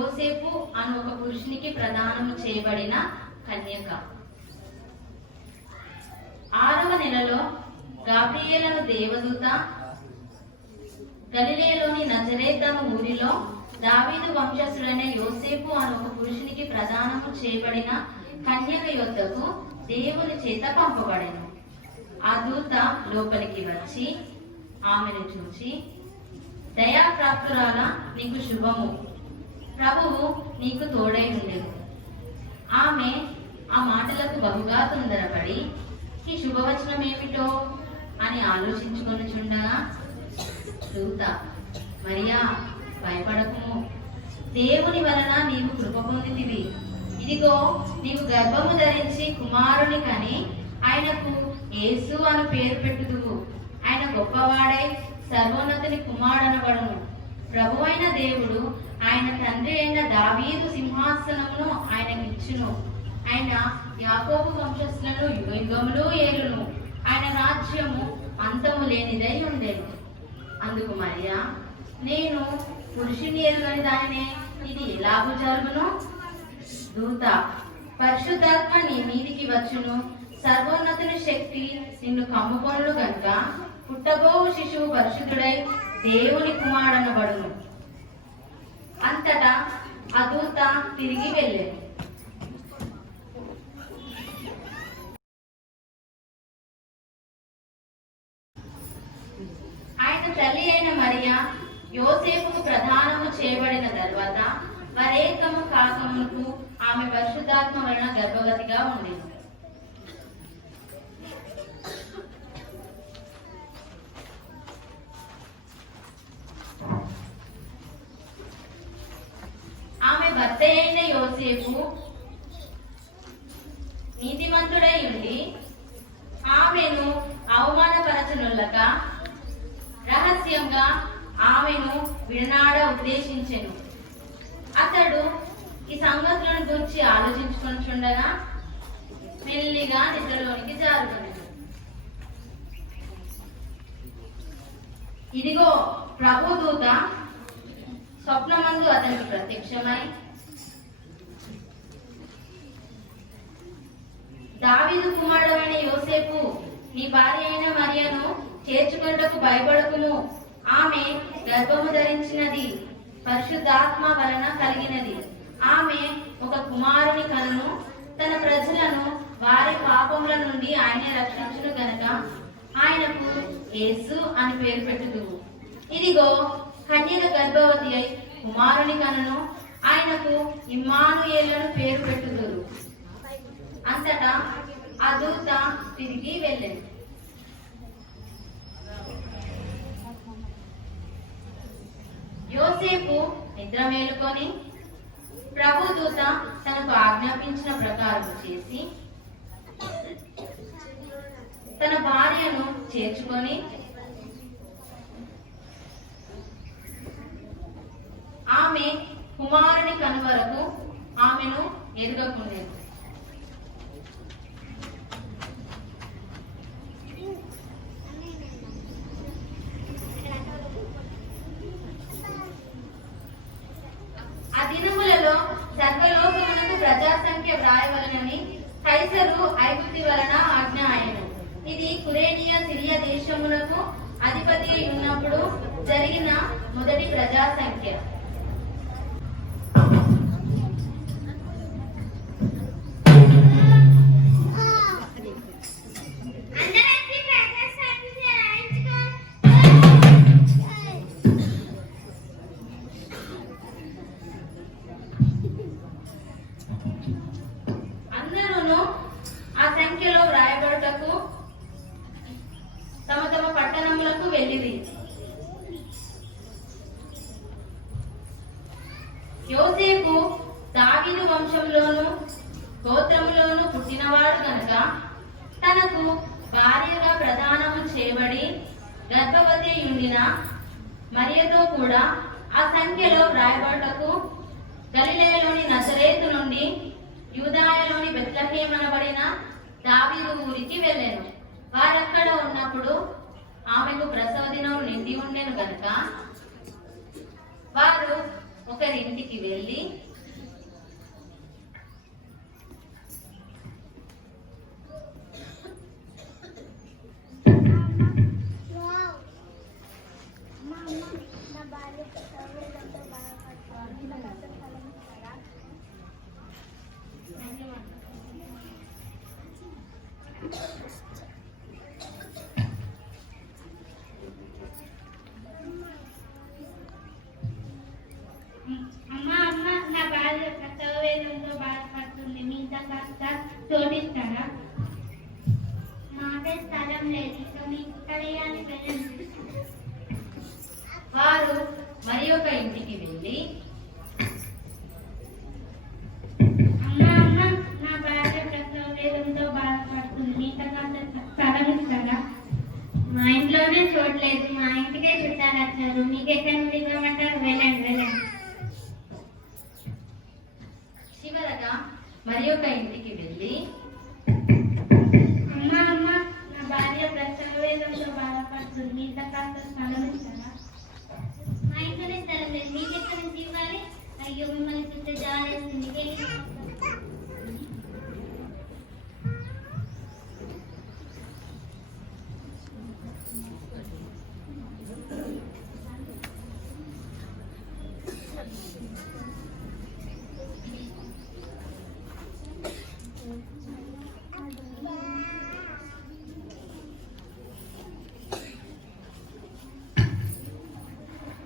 యోసేపు అను ఒక పురుషునికి ప్రదానము చేయబడిన కన్యక. 6వ నెలలో గాబ్రియేలను దేవదూత గలిలయలోని నజరేతు ఊరిలో దావీదు వంశస్థుడైన యోసేపు అను ఒక పురుషునికి ప్రదానము చేయబడిన కన్యక యొద్దకు దేవుని చేత పంపబడెను. ఆ దూత లోపలికి వచ్చి ఆమెను చూచి, దయాప్రాప్తురాల, నీకు శుభము, ప్రభువు నీకు తోడై ఉండెను. ఆమె ఆ మాటలకు బహుగా తొందరపడి ఈ శుభవచనం ఏమిటో అని ఆలోచించుకొనుచుండగా దూత, మరియా, భయపడకుము, దేవుని వలన నీవు కృప పొందితివి. ఇదిగో, నీవు గర్భము ధరించి కుమారుని కని ఆయనకు యేసు అని పేరు పెట్టుదువు. ఆయన గొప్పవాడై సర్వోన్నతుని కుమారుడనబడును. ప్రభువైన దేవుడు ఆయన తండ్రి అయిన దావీదు సింహాసనమును ఆయనకిచ్చును. ఆయన యాకోబు వంశస్థులను యుగయుగములు ఏలును. ఆయన రాజ్యము అంతము లేనిదై ఉండేను. అందుకు మరియా, నేను పురుషుని ఎరుగని దానినే, ఇది ఎలాగూ జరుగును? దూత, పరిశుద్ధాత్మ నీ మీదికి వచ్చును, సర్వోన్నతుని శక్తి నిన్ను కమ్ముకొనును గనుక పుట్టబోవు శిశువు పరిశుద్ధుడై దేవుని కుమారుడనబడును. అంతటా ఆ దూత తిరిగి వెళ్ళేది. ఆయన తల్లి అయిన మరియా యోసేపుకు ప్రదానము చేయబడిన తర్వాత వరేకము కాకమునకు ఆమె పరిశుద్ధాత్మ వలన గర్భవతిగా ఉండేది. ఆమె భర్త అయిన యోసేపు నీతిమంతుడై ఉండి ఆమెను అవమానపరచనులక రహస్యంగా ఆమెను విడనాడ ఉద్దేశించెను. అతడు ఈ సంగతులను గురించి ఆలోచించుకొనుచుండగా మెల్లిగా నిద్రలోనికి జారుకున్నాడు. ఇదిగో, ప్రభు దూత స్వప్నమందు అతనికి ప్రత్యక్షమై, దావీదు కుమారుడైన యోసేపు, నీ భార్య అయిన మరియను చేర్చుకొనుటకు భయపడకుము. ఆమె గర్భము ధరించినది, పరిశుద్ధాత్మ వలన కలిగినది. ఆమె ఒక కుమారుని కనును. తన ప్రజలను వారి పాపముల నుండి ఆయనే రక్షించును గనక ఆయనకు యేసు అని పేరు పెట్టుదువు. ఇదిగో, కన్యక గర్భవతి అయి కుమారుని కనును. ఆయనకు ఇమ్మానుయేలును పేరు పెట్టుదురు. అంతటా ఆ దూత తిరిగి వెళ్ళింది. యోసేపు నిద్ర మేలుకొని ప్రభు దూత తనకు ఆజ్ఞాపించిన ప్రకారం చేసి తన భార్యను చేర్చుకొని ఆమె కుమారుని కను వరకు ఆమెను ఎరుగకుండేది. ఆ దినములలో సర్వలోకమునకు ప్రజా సంఖ్య వ్రాయవలనని కైసరు ఐగుప్తు వలన ఆజ్ఞ ఆయను. ఇది కురేనియా సిరియా దేశమునకు అధిపతి ఉన్నప్పుడు జరిగిన మొదటి ప్రజా సంఖ్య. ఆ సంఖ్యలో వ్రాయబడుటకు తమ తమ పట్టణములకు వెళ్ళిరి. యోసేపు దావీదు వంశంలోను గోత్రములోను పుట్టినవాడు కనుక తనకు భార్యగా ప్రదానము చేయబడి గర్భవతి ఉండిన మరియతో కూడా ఆ సంఖ్యలో వ్రాయబడుటకు గలిలయలోని నజరేతు నుండి యూదాయలోని బెత్లెహేమనబడిన దావీదు ఊరికి వెళ్ళాను. వారక్కడ ఉన్నప్పుడు ఆమెకు ప్రసవ దినం నిండి ఉండెను గనుక వారు ఒకరింటికి వెళ్ళి తోడిస్తారా? మాకే స్థలం లేదు, మీకు కళ్యాణి వెళ్ళండి. వారు మరి ఒక ఇంటికి వెళ్ళి అమ్మ నా భార్య ప్రసవ వేదంతో బాధపడుతుంది, మీకు స్థలం ఇస్తారా? మా ఇంట్లోనే చూడలేదు, మా ఇంటికే చుట్టాలు వచ్చారు, మీకు ఎక్కడి నుండి ఇవ్వమంటారు? వెళ్ళండి. చివరగా మరి ఒక ఇంటికి వెళ్ళి అమ్మ నా భార్య ప్రసవ వేదంతో బాధపడుతుంది, మీకు స్థలం ఇస్తారా? మా ఇంట్లోనే స్థలం లేదు, మీకు ఎక్కడి నుంచి ఇవ్వాలి? అయ్యో మిమ్మల్ని చూస్తే జాలేస్తుంది.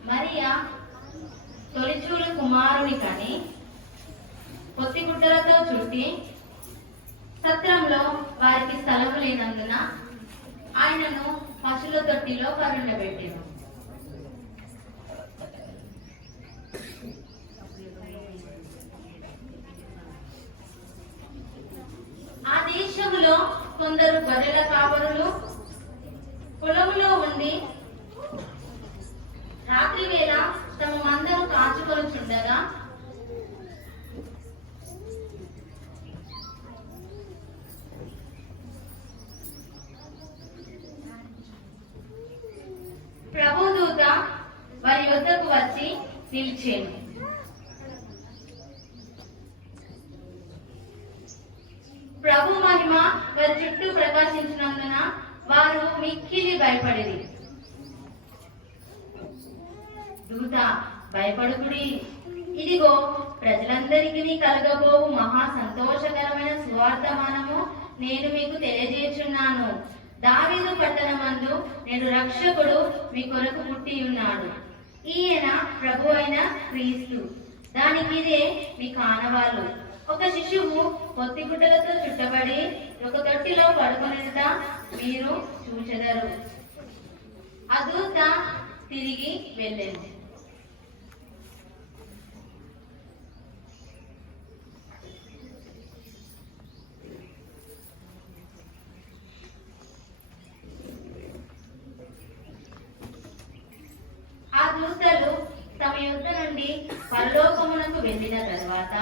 మరియా తొలిచూలు కుమారుని కని పొత్తిగుడ్డలతో చుట్టి సత్రంలో వారికి స్థలము లేనందున ఆయనను పశువుల తొట్టిలో కరుండబెట్టాను. ఆ దేశములో కొందరు గొర్రెల కాపరులు పొలములో ఉండి రాత్రి వేళ తమ మందను కాచుకొనుచుండగా ప్రభుదూత వారి వద్దకు వచ్చి నిలిచేను. ప్రభు మహిమ వారి చుట్టూ ప్రకాశించినందున వారు మిక్కిలి భయపడిరి. దూత భయపడుకుడి, ఇదిగో ప్రజలందరికీ కలగబోవు మహా సంతోషకరమైన సువార్తమానము నేను మీకు తెలియజేయుచున్నాను. దావీదు పట్టణమందు నేడు రక్షకుడు మీ కొరకు పుట్టి ఉన్నాడు. ఈయన ప్రభు అయిన క్రీస్తు. దానికి ఇదే మీ కానవాళ్ళు. ఒక శిశువు పొత్తిగుడ్డలతో చుట్టబడి ఒక తొట్టిలో పడుకొనిట మీరు చూచెదరు. ఆ దూత తిరిగి వెళ్ళింది. ఆ దూతలు తమ యుద్ధ నుండి పరలోకమునకు వెళ్ళిన తరువాత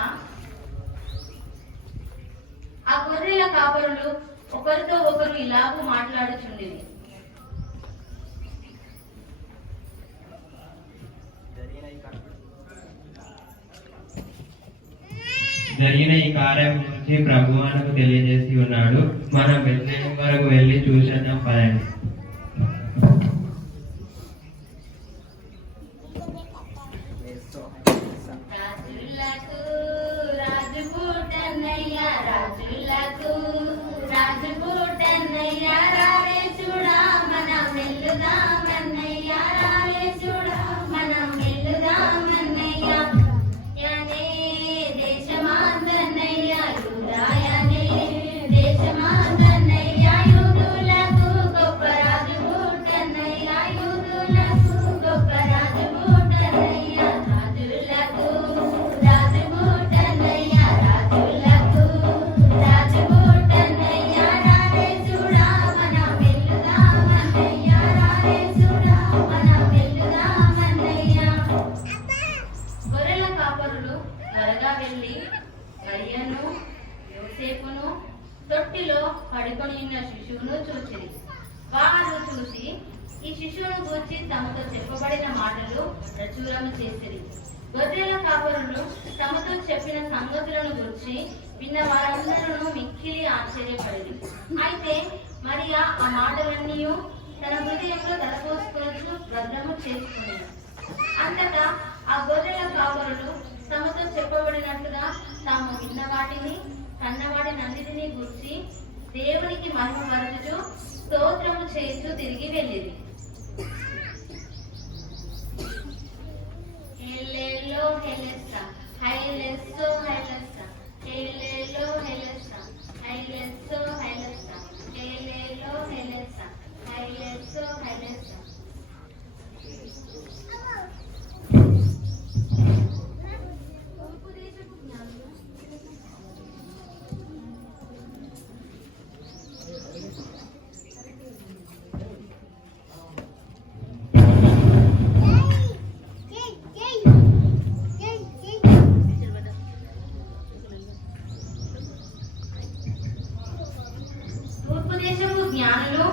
ఆ గొర్రెల కాపరులు ఒకరితో ఒకరు ఇలాగూ మాట్లాడుచుండేది. జరిగిన ఈ కార్యం గురించి ప్రభు మనకు తెలియజేసి ఉన్నాడు. మనం బెత్లెహేము వరకు వెళ్ళి చూసేద్దాం పదండి. తొట్టిలో పడుకొని ఉన్న శిశువును చూచిరి. వారు చూసి ఈ శిశువును గూర్చి తమతో చెప్పబడిన మాటలు ప్రచురము చేసిరి. గొర్రెల కాపరులు తమతో చెప్పిన సంగతులను గురించి విన్న వారందరూ మిక్కిలి ఆశ్చర్యపడింది. అయితే మరియా ఆ మాటలన్నీ తన హృదయంలో తలపోసుకొనుచు భద్రము చేసుకునేది. అంతటా ఆ గొర్రెల కాపరులు తమతో చెప్పబడినట్లుగా తాము విన్న వాటిని కన్నవాటినన్నిటినీ గురించి దేవునికి మహిమ పరచుచు స్తోత్రము చేస్తూ తిరిగి వెళ్ళింది. హల్లెలూయా హల్లెలూయా హల్లెలూయా హల్లెలూయా హల్లెలూయా హల్లెలూయా హల్లెలూయా హల్లెలూయా హల్లెలూయా హల్లెలూయా. తూర్పు దేశపు జ్ఞానులు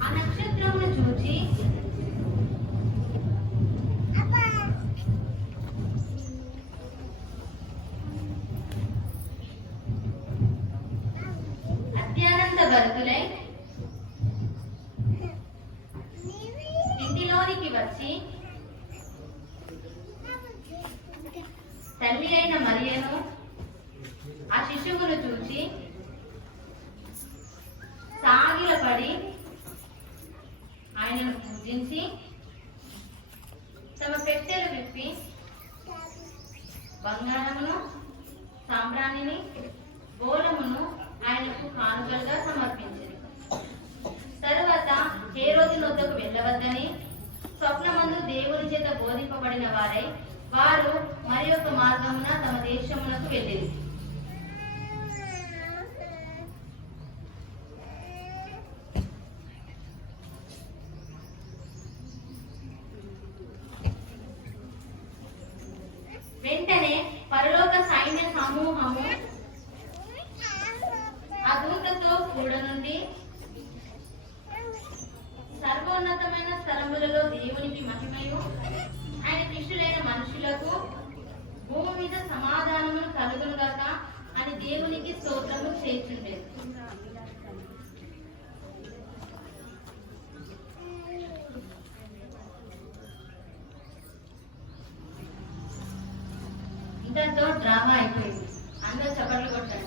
ఆ నక్షత్రమును చూచి అత్యానంద భరితులై ఇంటిలోనికి వచ్చి తల్లి అయిన మరియను ఆ శిశువును చూచి సాగిలపడి ఆయనను పూజించి తమ పెట్టెలు విప్పి బంగారమును సాంబ్రాణిని గోళమును ఆయనకు కానుకలుగా సమర్పించింది. తరువాత హేరోదు వద్దకు వెళ్ళవద్దని స్వప్నమందు దేవుని చేత బోధింపబడిన వారై వారు మరి ఒక మార్గమున తమ దేశమునకు వెళ్ళింది. వెంటనే పరలోక సైన్య సమూహము ఆ దూతతో కూడనుండి సర్వోన్నతమైన స్థలములలో దేవునికి మహిమయు ఆయన ఇష్టులైన మనుషులకు భూమి మీద సమాధానమును కలుగునుగాక అని దేవునికి స్తోత్రము చేస్తుండేది. ఇంతతో డ్రామా అయిపోయింది. అందరూ చప్పట్లు కొట్టారు.